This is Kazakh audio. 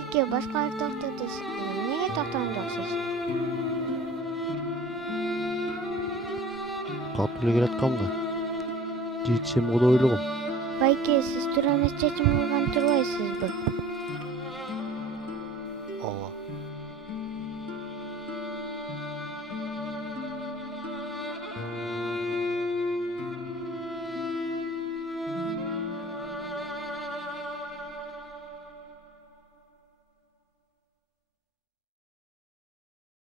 Байке, башкалар токтот десиз. Эмнеге токтогон жоксуз? Катуу эле келаткам да. Жетишем го деп ойлогом. Байке, сиз туура эмес чечим кылган турбайсызбы?